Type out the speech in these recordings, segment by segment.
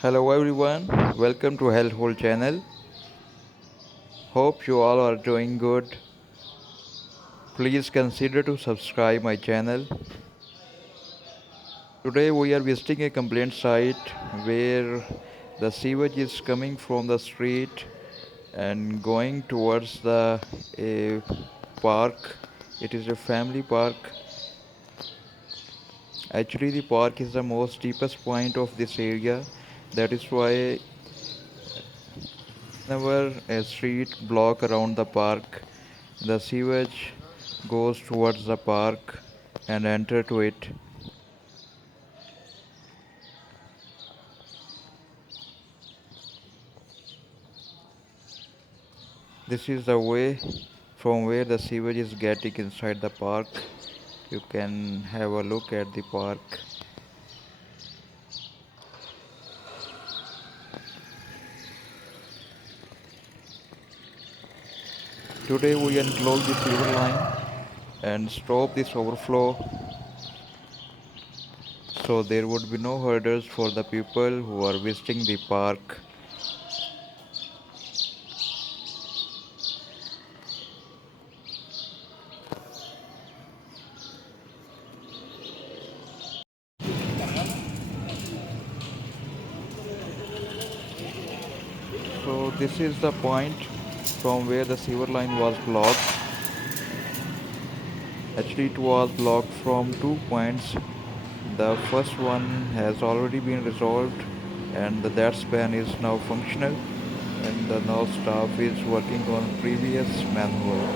Hello everyone, welcome to Household channel. Hope you all are doing good. Please consider to subscribe my channel. Today we are visiting a complaint site where the sewage is coming from the street and going towards the a park. It is a family park. Actually the park is the most deepest point of this area. That is why whenever a street block around the park, the sewage goes towards the park and enter to it. This is the way from where the sewage is getting inside the park. You can have a look at the park. Today we unclog the sewer line and stop this overflow so there would be no hurdles for the people who are visiting the park. So this is the point from where the sewer line was blocked. Actually it was blocked from 2 points. The first one has already been resolved and that span is now functional, and the now staff is working on previous manhole.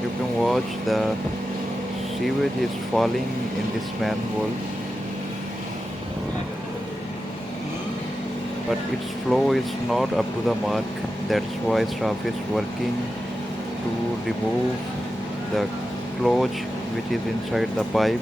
You can watch the sewage is falling in this manhole, but its flow is not up to the mark. That's why staff is working to remove the clog which is inside the pipe.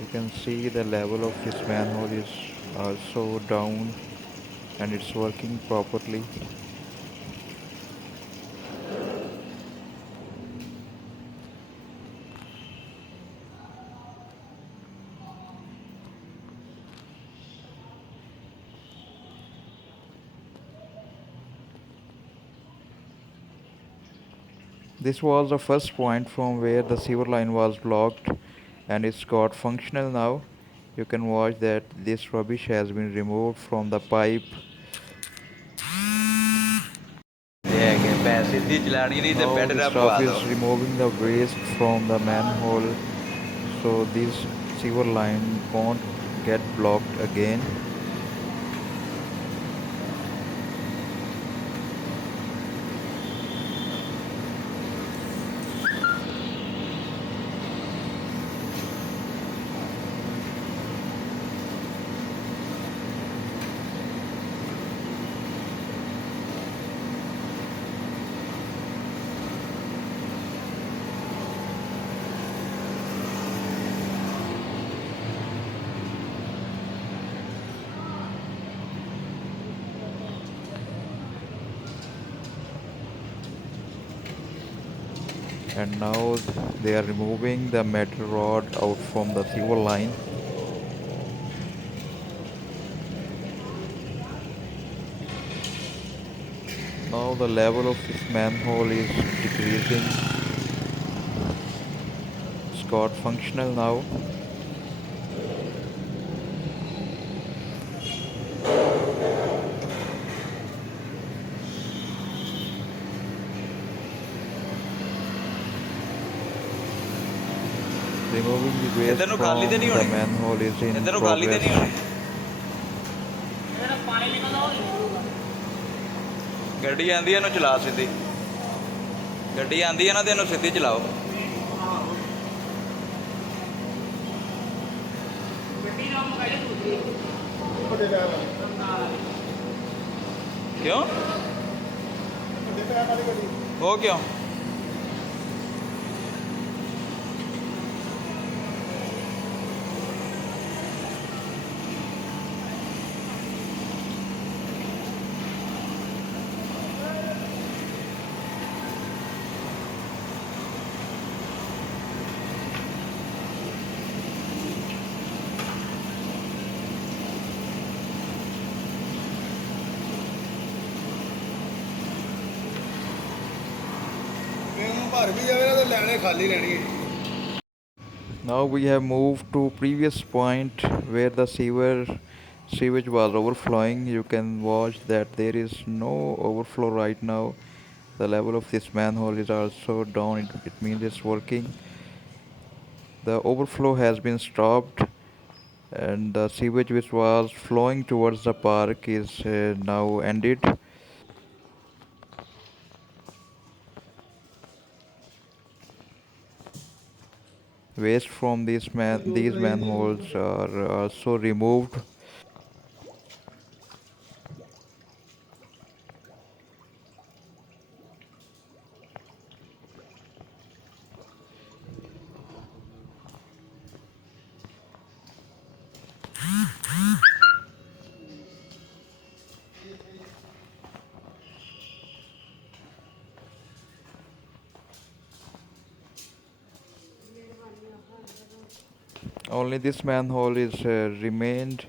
You can see the level of this manhole is also down and it's working properly. This was the first point from where the sewer line was blocked and it's got functional now. You can watch that this rubbish has been removed from the pipe. Now the staff is removing the waste from the manhole so this sewer line won't get blocked again. And now they are removing the metal rod out from the sewer line. Now the level of this manhole is decreasing. It's got functional now. Removing the waste ਇੱਧਰ ਨੂੰ ਖਾਲੀ ਤੇ ਨਹੀਂ from the ਹੋਣੀ manhole is in ਇੱਧਰ ਨੂੰ ਖਾਲੀ ਤੇ progress. ਨਹੀਂ ਹੋਣੀ ਗੱਡੀ ਆਂਦੀ ਇਹਨੂੰ ਚਲਾ ਸਿੱਧੀ ਗੱਡੀ ਆਂਦੀ ਹੈ ਨਾ ਤੇ ਇਹਨੂੰ ਸਿੱਧੀ ਚਲਾਓ ਕਿਉਂ ਉਹ ਕਿਉਂ ਭਰ ਵੀ ਜਾਵੇ ਨਾ ਤਾਂ ਲੈਣੇ ਖਾਲੀ ਰਹਿਣੀ ਹੈ Now we have moved to previous point where the sewage was overflowing. You can watch that there is no overflow right now. The level of this manhole is also down. It means it's working. The overflow has been stopped, and the sewage which was flowing towards the park is now ended. Waste from these manholes are also removed. Only this manhole is remained,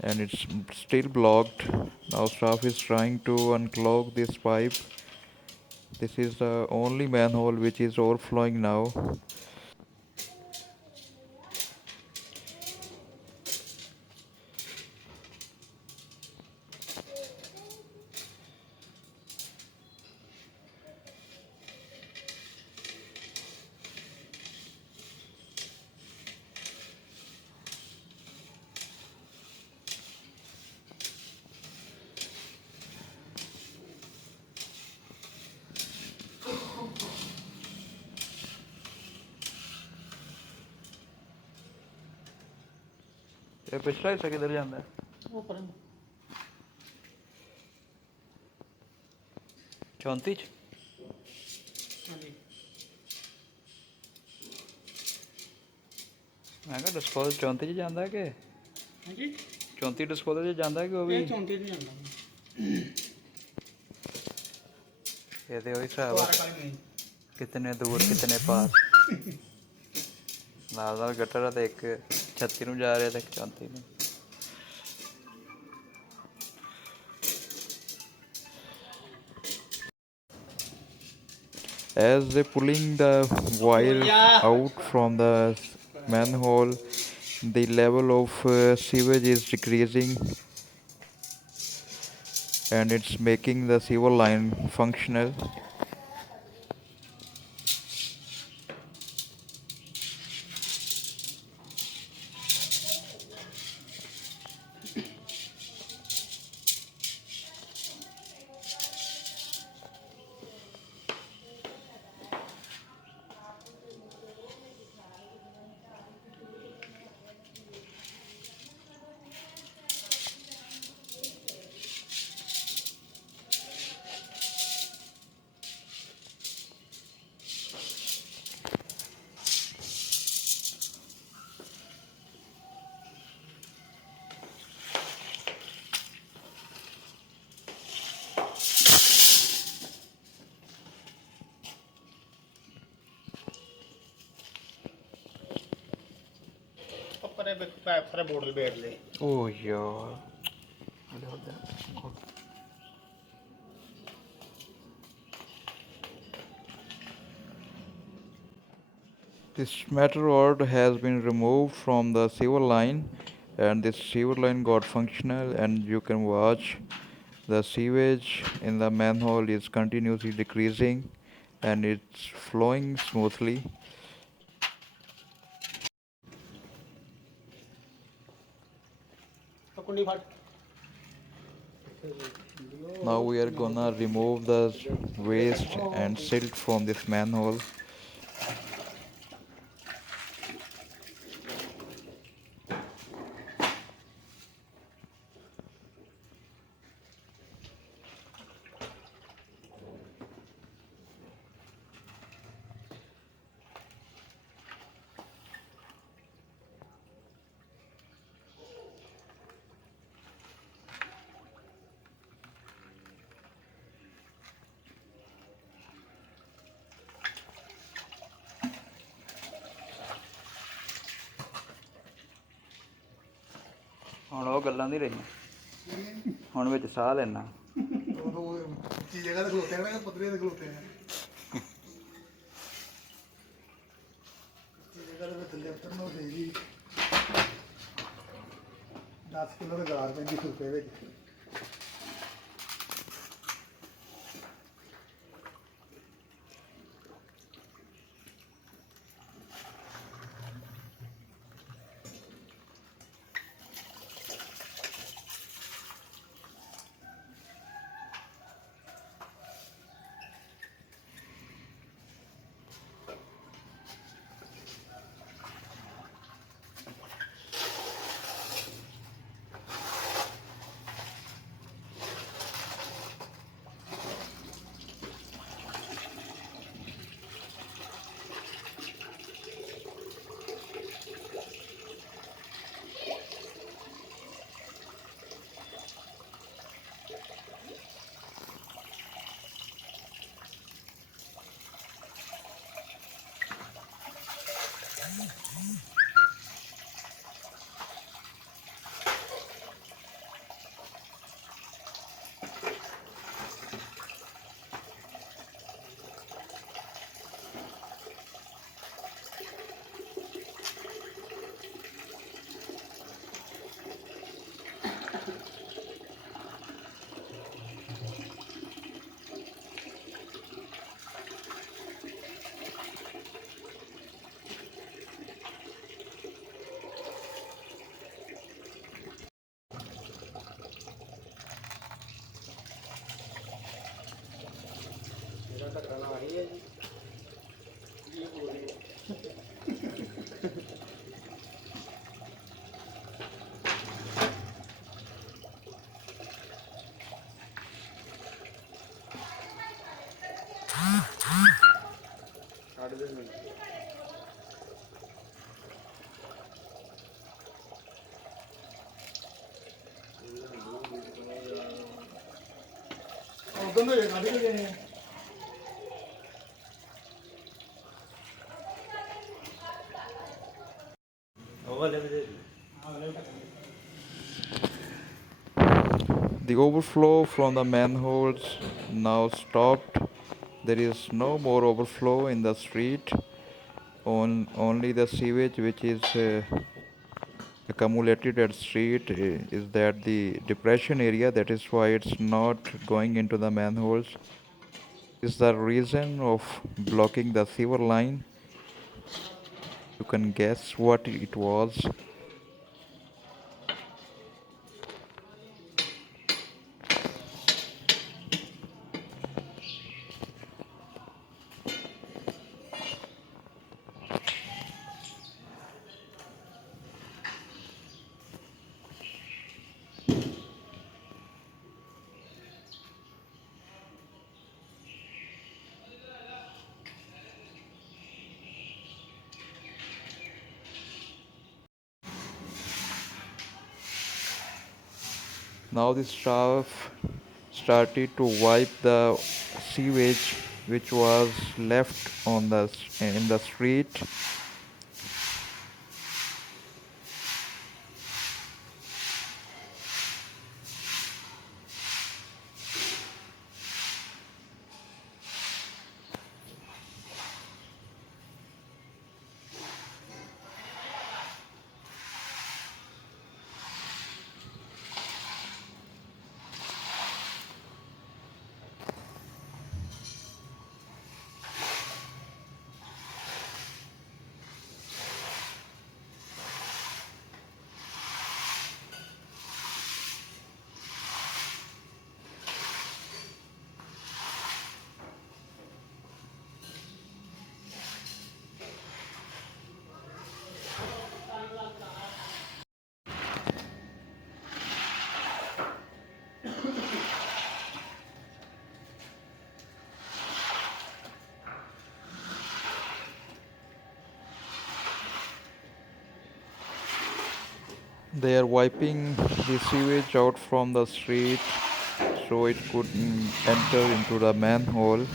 and it's still blocked. Now staff is trying to unclog this pipe. This is the only manhole which is overflowing now. ਇਹ ਪਿਛਲਾ ਹਿੱਸਾ ਕਿੱਧਰ ਜਾਂਦਾ ਉਹ ਪਰ 34 ਚ ਹਾਂਜੀ ਮੈਂ ਕਿਹਾ ਡਿਸਪੋਜ਼ਲ 34 ਚ ਜਾਂਦਾ ਕਿ ਹਾਂਜੀ 34 ਡਿਸਪੋਜ਼ਲ ਚ ਜਾਂਦਾ ਕਿ ਉਹ ਵੀ ਇਹ 34 ਨਹੀਂ ਜਾਂਦਾ ਇਹਦੇ ਉਹੀ ਹਿਸਾਬ ਆ ਬਾਹਰ ਕਾਲੀ ਨਹੀਂ ਕਿਤਨੇ ਦੂਰ ਕਿਤਨੇ ਪਾਸ ਨਾਲ ਨਾਲ ਗਟਰ ਆ ਤੇ ਇੱਕ 36 ਨੂੰ ਜਾ ਰਿਹਾ ਤੇ ਇੱਕ 34 ਨੂੰ As they pulling the wire out from the manhole, the level of sewage is decreasing, and it's making the sewer line functional. ਉੱਪਰ ਇਹ ਪਾਈਪ ਸਾਰਾ ਬੋਰਡ ਲਪੇਟ ਲਏ Oh yeah. This metal rod has been removed from the sewer line, and this sewer line got functional, and you can watch the sewage in the manhole is continuously decreasing, and it's flowing smoothly. ਕੁੰਡੀ ਫੜ Now we are gonna remove the waste and silt from this manhole. ਹੁਣ ਉਹ ਗੱਲਾਂ ਨਹੀਂ ਰਹੀਆਂ ਹੁਣ ਵਿੱਚ ਸਾਹ ਲੈਣਾ ਉੱਚੀ ਜਗ੍ਹਾ ਤੇ ਖਲੋਤੇ ਆ ਨਾ ਪੱਧਰੇ ਤੇ ਖਲੋਤੇ ਆ ਉੱਚੀ ਜਗ੍ਹਾ ਤੇ ਥੱਲੇ ਉਤਰਨਾ ਹੋ ਜਾਏਗੀ 10 ਕਿਲੋ ਦਾ ਗਾਰ ਪੈਂਦੀ ਖੁਰਪੇ ਵਿੱਚ ਉਦੋਂ ਦੇ ਕੱਢ ਕੇ ਗਏ ਆ The overflow from the manholes now stopped. There is no more overflow in the street. Only the sewage which is accumulated at street is that the depression area. That is why it's not going into the manholes. Is the reason of blocking the sewer line. You can guess what it was. Now the staff started to wipe the sewage which was left on in the street. They are wiping the sewage out from the street so it could enter into the manhole.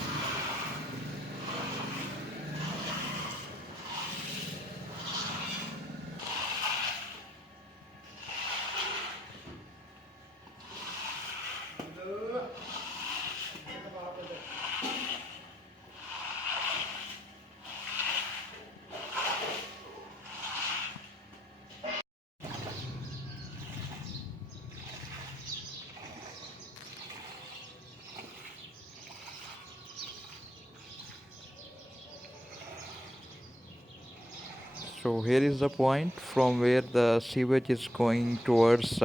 So here is the point from where the sewage is going towards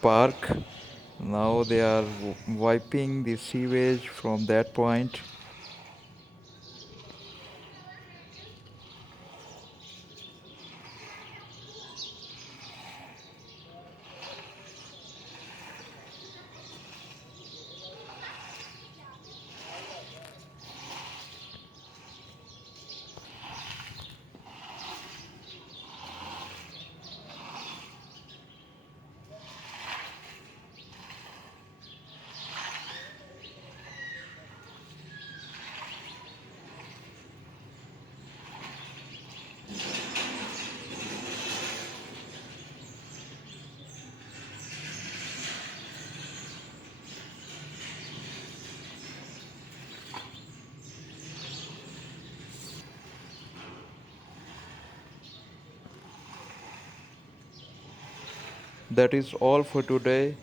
park. Now they are wiping the sewage from that point. That is all for today.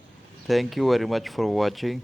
Thank you very much for watching.